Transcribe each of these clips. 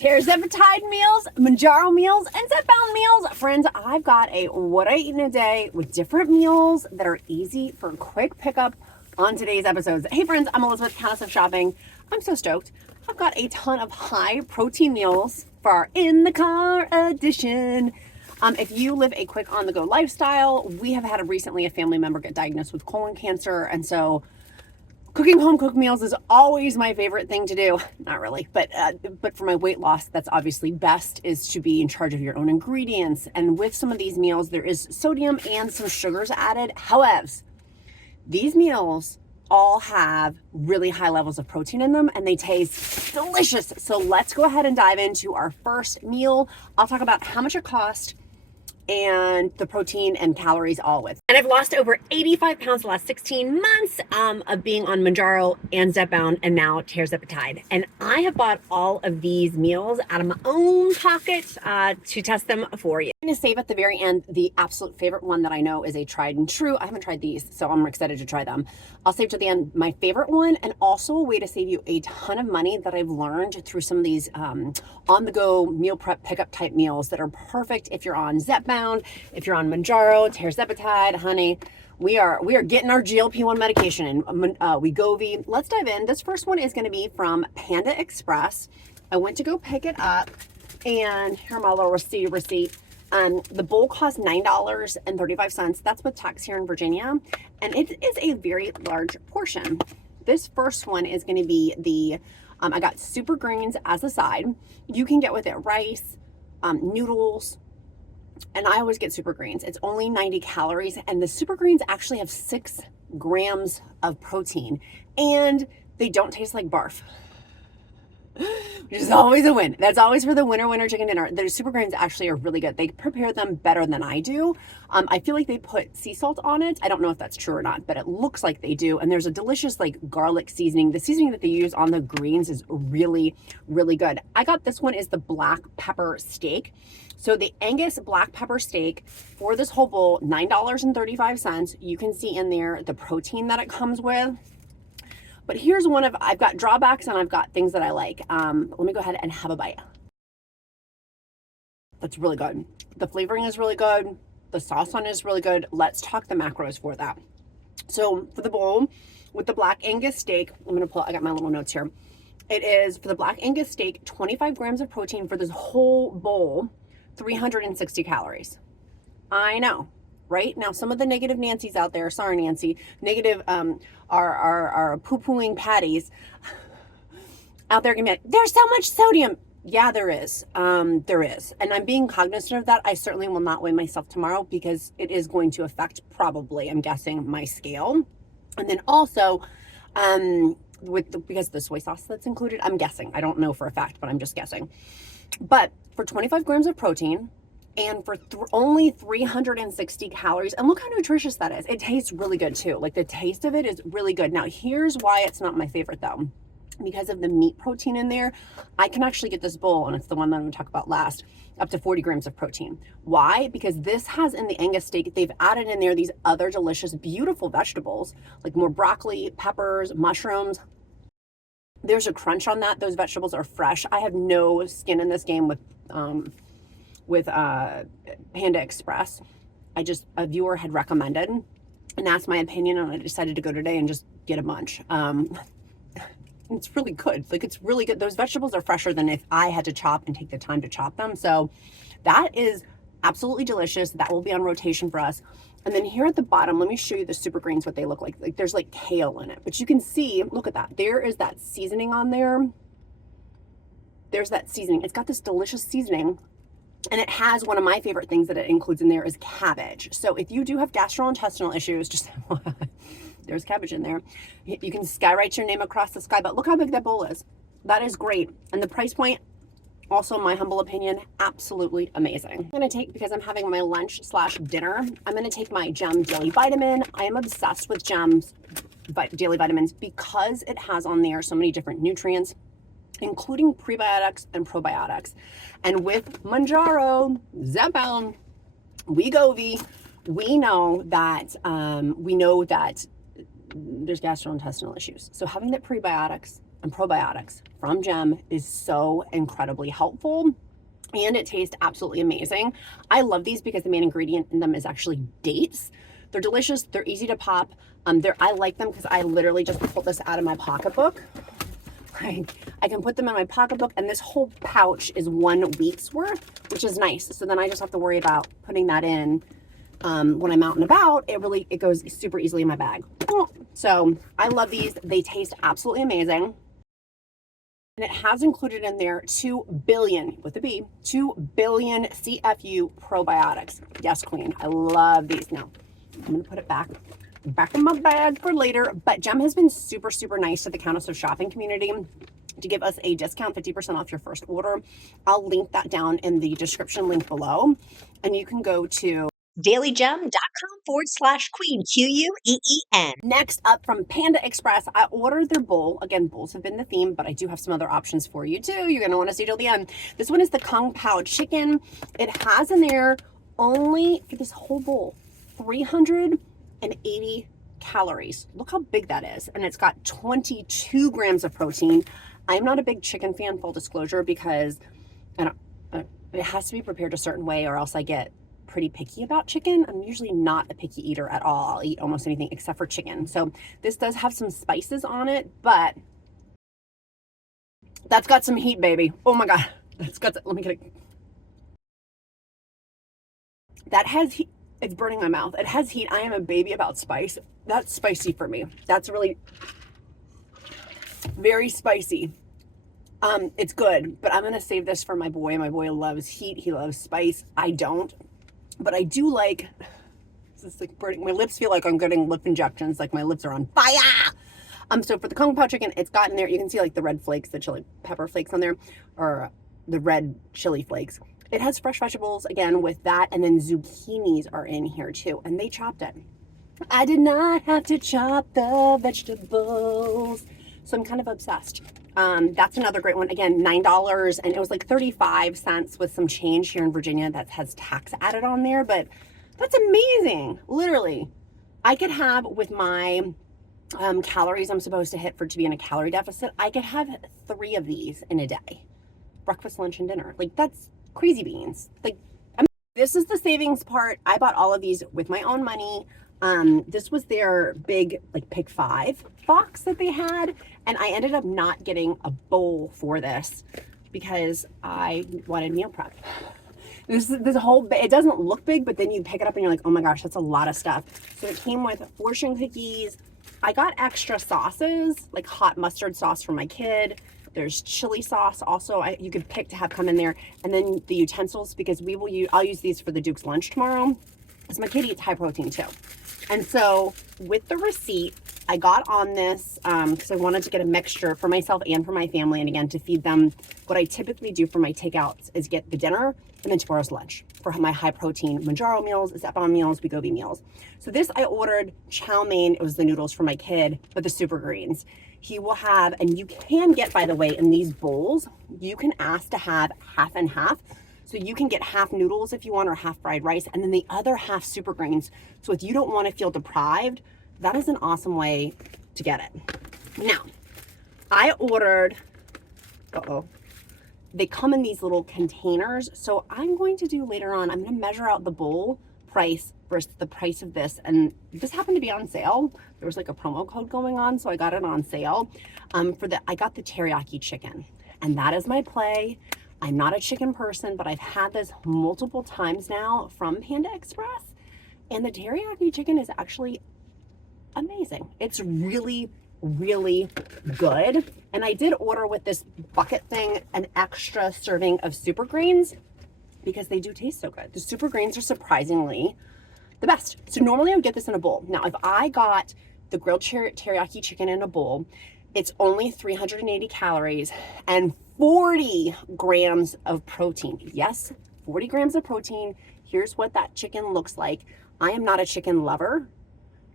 Tirzepatide meals, Mounjaro meals, and Zepbound meals. Friends, I've got a what I eat in a day with different meals that are easy for quick pickup on today's episodes. Hey friends, I'm Elizabeth, Countess of Shopping. I'm so stoked. I've got a ton of high protein meals for our in the car edition. If you live a quick on the go lifestyle, we have had recently a family member get diagnosed with colon cancer, and so cooking home cooked meals is always my favorite thing to do. Not really, but for my weight loss, that's obviously best, is to be in charge of your own ingredients. And with some of these meals, there is sodium and some sugars added. However, these meals all have really high levels of protein in them and they taste delicious. So let's go ahead and dive into our first meal. I'll talk about how much it cost and the protein and calories all with. And I've lost over 85 pounds the last 16 months of being on Mounjaro and Zepbound and now tirzepatide. And I have bought all of these meals out of my own pocket to test them for you. I'm gonna save at the very end the absolute favorite one that I know is a tried and true. I haven't tried these, so I'm excited to try them. I'll save to the end my favorite one, and also a way to save you a ton of money that I've learned through some of these on-the-go meal prep pickup type meals that are perfect if you're on Zepbound, if you're on Mounjaro, tirzepatide, honey. We are getting our GLP-1 medication in Wegovy. Let's dive in. This first one is going to be from Panda Express. I went to go pick it up, and here are my little receipt. The bowl cost $9.35. That's with tax here in Virginia, and it is a very large portion. This first one is going to be the I got super greens as a side. You can get with it rice, noodles, and I always get super greens. It's only 90 calories, and the super greens actually have 6 grams of protein, and they don't taste like barf, which is always a win. That's always for the winner chicken dinner. The super greens actually are really good. They prepare them better than I do. I feel like they put sea salt on it. I don't know if that's true or not, but it looks like they do. And there's a delicious like garlic seasoning. The seasoning that they use on the greens is really, really good. I got this one is the black pepper steak. So the Angus black pepper steak for this whole bowl, $9.35. You can see in there the protein that it comes with. But here's I've got drawbacks and I've got things that I like. Let me go ahead and have a bite. That's really good. The flavoring is really good. The sauce on it is really good. Let's talk the macros for that. So for the bowl with the black Angus steak, I got my little notes here. It is for the black Angus steak, 25 grams of protein for this whole bowl, 360 calories. I know. Right now, some of the negative Nancy's out there, sorry Nancy, negative are poo-pooing patties out there gonna be like, there's so much sodium. Yeah, there is. There is. And I'm being cognizant of that. I certainly will not weigh myself tomorrow because it is going to affect, probably, I'm guessing, my scale. And then also, because of the soy sauce that's included, I'm guessing. I don't know for a fact, but I'm just guessing. But for 25 grams of protein, and for only 360 calories, and look how nutritious that is. It tastes really good too. Like the taste of it is really good. Now here's why it's not my favorite though. Because of the meat protein in there, I can actually get this bowl, and it's the one that I'm gonna talk about last, up to 40 grams of protein. Why? Because this has in the Angus steak, they've added in there these other delicious, beautiful vegetables, like more broccoli, peppers, mushrooms. There's a crunch on that. Those vegetables are fresh. I have no skin in this game with Panda Express. A viewer had recommended and asked my opinion, and I decided to go today and just get a bunch. It's really good. Like, it's really good. Those vegetables are fresher than if I had to chop and take the time to chop them. So that is absolutely delicious. That will be on rotation for us. And then here at the bottom, let me show you the super greens, what they look like. Like there's like kale in it, but you can see, look at that. There is that seasoning on there. There's that seasoning. It's got this delicious seasoning. And it has one of my favorite things that it includes in there is cabbage. So if you do have gastrointestinal issues, just there's cabbage in there. You can skywrite your name across the sky, but look how big that bowl is. That is great. And the price point, also my humble opinion, absolutely amazing. I'm gonna take, because I'm having my lunch / dinner, I'm gonna take my Gem Daily Vitamin. I am obsessed with Gem's Daily Vitamins because it has on there so many different nutrients, including prebiotics and probiotics. And with Mounjaro, Zepbound, Wegovy, we know that there's gastrointestinal issues. So having the prebiotics and probiotics from Gem is so incredibly helpful. And it tastes absolutely amazing. I love these because the main ingredient in them is actually dates. They're delicious. They're easy to pop. I like them because I literally just pulled this out of my pocketbook. Like, I can put them in my pocketbook, and this whole pouch is 1 week's worth, which is nice. So then I just have to worry about putting that in when I'm out and about. It goes super easily in my bag. So I love these. They taste absolutely amazing. And it has included in there 2 billion, with a B, 2 billion CFU probiotics. Yes, queen. I love these. Now, I'm going to put it back in my bag for later. But Gem has been super, super nice to the Countess of shopping community to give us a discount, 50% off your first order. I'll link that down in the description link below. And you can go to dailygem.com/queen, QUEEN. Next up, from Panda Express, I ordered their bowl. Again, bowls have been the theme, but I do have some other options for you too. You're going to want to stay till the end. This one is the Kung Pao chicken. It has in there only, for this whole bowl, 380 calories. Look how big that is. And it's got 22 grams of protein. I'm not a big chicken fan, full disclosure, because it has to be prepared a certain way or else I get pretty picky about chicken. I'm usually not a picky eater at all. I'll eat almost anything except for chicken. So this does have some spices on it, but that's got some heat, baby. Oh my God. Let me get it. That has heat. It's burning my mouth. It has heat. I am a baby about spice. That's spicy for me. That's really very spicy. It's good, but I'm going to save this for my boy. My boy loves heat. He loves spice. I don't. But I do like, it's like burning. My lips feel like I'm getting lip injections, like my lips are on fire. So for the Kung Pao chicken, it's got in there, you can see like the red flakes, the chili pepper flakes on there, or the red chili flakes. It has fresh vegetables, again, with that, and then zucchinis are in here too, and they chopped it. I did not have to chop the vegetables, so I'm kind of obsessed. That's another great one. Again, $9, and it was like 35 cents with some change here in Virginia that has tax added on there, but that's amazing. Literally, I could have, with my calories I'm supposed to hit to be in a calorie deficit, I could have 3 of these in a day. Breakfast, lunch, and dinner. Like, that's crazy beans. Like, this is the savings part. I bought all of these with my own money. This was their big, like, pick 5 box that they had, and I ended up not getting a bowl for this because I wanted meal prep. This whole, it doesn't look big, but then you pick it up and you're like, oh my gosh, that's a lot of stuff. So it came with fortune cookies. I got extra sauces, like hot mustard sauce for my kid. There's chili sauce also you could pick to have come in there, and then the utensils, because I'll use these for the Duke's lunch tomorrow, because my kid eats high protein too. And so with the receipt, I got on this because I wanted to get a mixture for myself and for my family, and again, to feed them. What I typically do for my takeouts is get the dinner and then tomorrow's lunch for my high protein Mounjaro meals, Zepbound meals, Wegovy meals. So this, I ordered chow mein. It was the noodles for my kid, but the super greens. He will have, and you can get, by the way, in these bowls, you can ask to have half and half. So you can get half noodles if you want, or half fried rice, and then the other half super greens. So if you don't want to feel deprived, that is an awesome way to get it. Now, I ordered, they come in these little containers. So I'm going to do later on, I'm going to measure out the bowl price versus the price of this. And this happened to be on sale. There was like a promo code going on, so I got it on sale. I got the teriyaki chicken, and that is my play. I'm not a chicken person, but I've had this multiple times now from Panda Express, and the teriyaki chicken is actually amazing. It's really, really good. And I did order with this bucket thing an extra serving of super greens because they do taste so good. The super greens are surprisingly the best. So normally I would get this in a bowl. Now, if I got the grilled teriyaki chicken in a bowl, it's only 380 calories and 40 grams of protein. Yes, 40 grams of protein. Here's what that chicken looks like. I am not a chicken lover,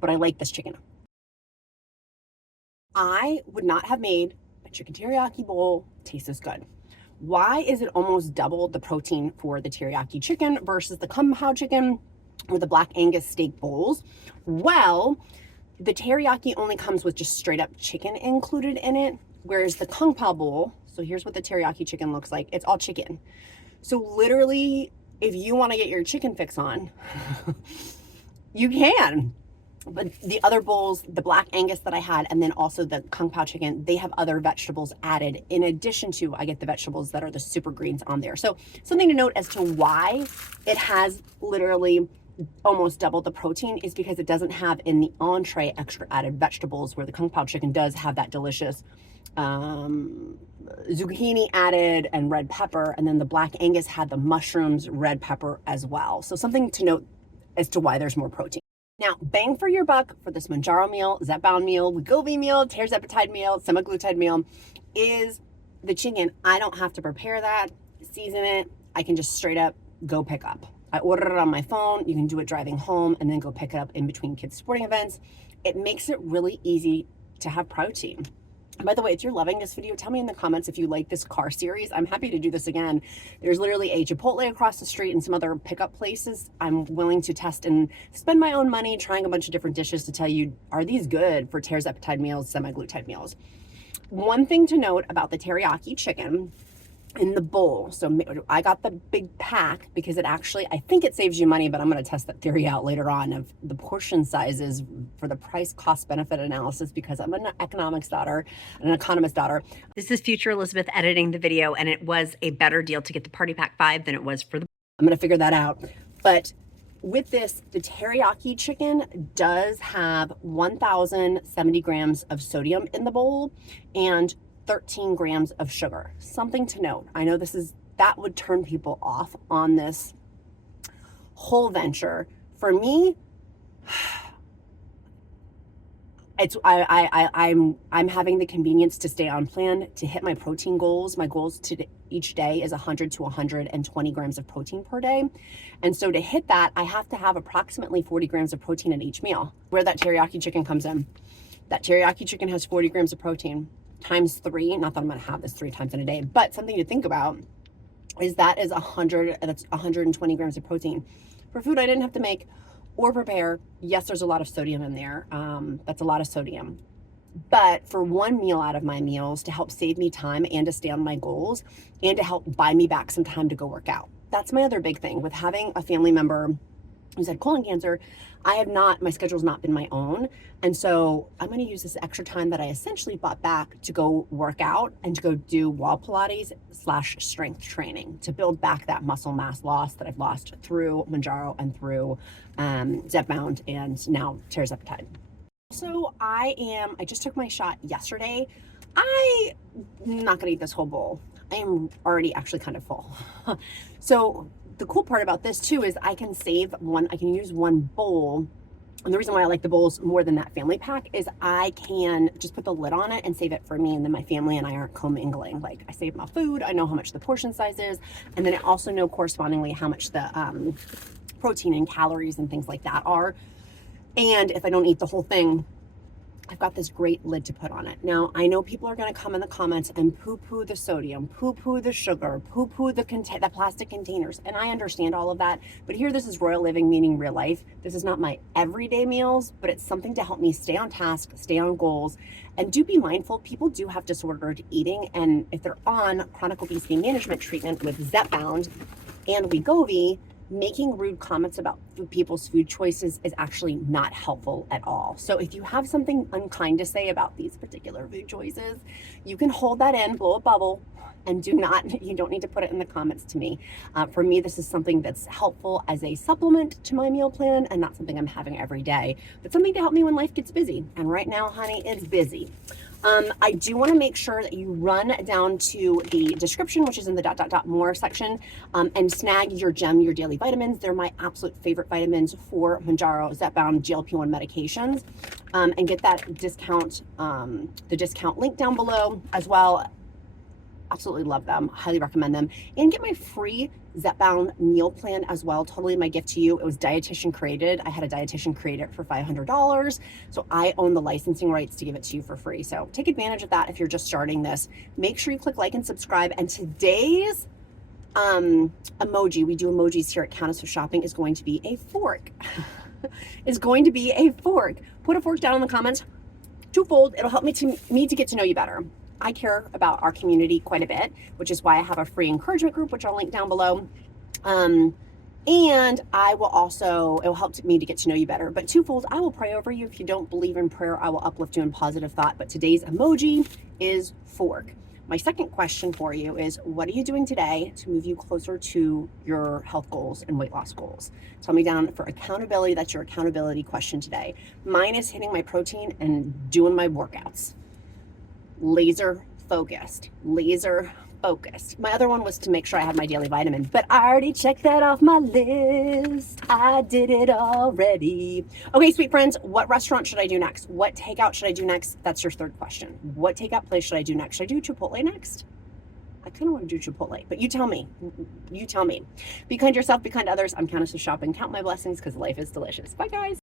but I like this chicken. I would not have made a chicken teriyaki bowl taste this good. Why is it almost double the protein for the teriyaki chicken versus the Kung Pao chicken or the Black Angus steak bowls? Well, the teriyaki only comes with just straight up chicken included in it. Whereas the Kung Pao bowl, so here's what the teriyaki chicken looks like. It's all chicken. So literally, if you want to get your chicken fix on, you can. But the other bowls, the Black Angus that I had, and then also the Kung Pao chicken, they have other vegetables added. In addition to, I get the vegetables that are the super greens on there. So something to note as to why it has literally almost double the protein is because it doesn't have in the entree extra added vegetables, where the Kung Pao chicken does have that delicious zucchini added and red pepper. And then the Black Angus had the mushrooms, red pepper as well. So something to note as to why there's more protein. Now, bang for your buck for this Mounjaro meal, Zepbound meal, Wegovy meal, tirzepatide meal, semaglutide meal is the chicken. I don't have to prepare that, season it. I can just straight up go pick up. I ordered it on my phone. You can do it driving home and then go pick it up in between kids' sporting events. It makes it really easy to have protein. And by the way, if you're loving this video, tell me in the comments if you like this car series. I'm happy to do this again. There's literally a Chipotle across the street and some other pickup places. I'm willing to test and spend my own money trying a bunch of different dishes to tell you, are these good for tirzepatide meals, semaglutide meals? One thing to note about the teriyaki chicken in the bowl. So I got the big pack because it actually, I think it saves you money, but I'm going to test that theory out later on of the portion sizes for the price cost benefit analysis, because I'm an economics daughter, an economist daughter. This is Future Elizabeth editing the video, and it was a better deal to get the Party Pack 5 than it was for the... I'm going to figure that out. But with this, the teriyaki chicken does have 1,070 grams of sodium in the bowl and 13 grams of sugar. Something to note. I know that would turn people off on this whole venture. For me, I'm having the convenience to stay on plan to hit my protein goals. My goals each day is 100 to 120 grams of protein per day. And so to hit that, I have to have approximately 40 grams of protein in each meal. Where that teriyaki chicken comes in. That teriyaki chicken has 40 grams of protein. Times 3, not that I'm going to have this 3 times in a day, but something to think about is that's 120 grams of protein for food I didn't have to make or prepare. Yes, there's a lot of sodium in there. That's a lot of sodium. But for one meal out of my meals to help save me time and to stay on my goals and to help buy me back some time to go work out. That's my other big thing with having a family member who's had colon cancer. My schedule's not been my own. And so I'm going to use this extra time that I essentially bought back to go work out and to go do wall Pilates / strength training to build back that muscle mass loss that I've lost through Mounjaro and through Zepbound and now tirzepatide. Also, I just took my shot yesterday. I'm not going to eat this whole bowl. I am already actually kind of full. So the cool part about this too is I can use one bowl. And the reason why I like the bowls more than that family pack is I can just put the lid on it and save it for me, and then my family and I aren't commingling. Like, I save my food, I know how much the portion size is, and then I also know correspondingly how much the protein and calories and things like that are. And if I don't eat the whole thing, I've got this great lid to put on it. Now, I know people are going to come in the comments and poo-poo the sodium, poo-poo the sugar, poo-poo the plastic containers, and I understand all of that. But here, this is royal living, meaning real life. This is not my everyday meals, but it's something to help me stay on task, stay on goals, and do be mindful. People do have disordered eating, and if they're on chronic obesity management treatment with Zepbound and Wegovy, making rude comments about people's food choices is actually not helpful at all. So if you have something unkind to say about these particular food choices, you can hold that in, blow a bubble, and you don't need to put it in the comments to me. For me, this is something that's helpful as a supplement to my meal plan and not something I'm having every day, but something to help me when life gets busy. And right now, honey, it's busy. I do want to make sure that you run down to the description, which is in the more section, and snag your your daily vitamins. They're my absolute favorite vitamins for Mounjaro, Zepbound, GLP-1 medications, and get that discount, the discount link down below as well. Absolutely love them, highly recommend them, and get my free Zepbound meal plan as well. Totally my gift to you. It was dietitian created. I had a dietitian create it for $500, so I own the licensing rights to give it to you for free. So take advantage of that if you're just starting this. Make sure you click like and subscribe. And today's emoji, we do emojis here at Countess of Shopping, is going to be a fork. Is going to be a fork. Put a fork down in the comments. Twofold. It'll help me to get to know you better. I care about our community quite a bit, which is why I have a free encouragement group, which I'll link down below. And I will also, it will help me to get to know you better. But twofold, I will pray over you. If you don't believe in prayer, I will uplift you in positive thought. But today's emoji is fork. My second question for you is, what are you doing today to move you closer to your health goals and weight loss goals? Tell me down for accountability. That's your accountability question today. Mine is hitting my protein and doing my workouts. Laser focused. My other one was to make sure I had my daily vitamin, but I already checked that off my list. I did it already. Okay, sweet friends, what restaurant should I do next? What takeout should I do next? That's your third question. What takeout place should I do next? Should I do Chipotle next? I kind of want to do Chipotle, but you tell me. You tell me. Be kind to yourself, be kind to others. I'm Countess of Shopping. Count my blessings because life is delicious. Bye, guys.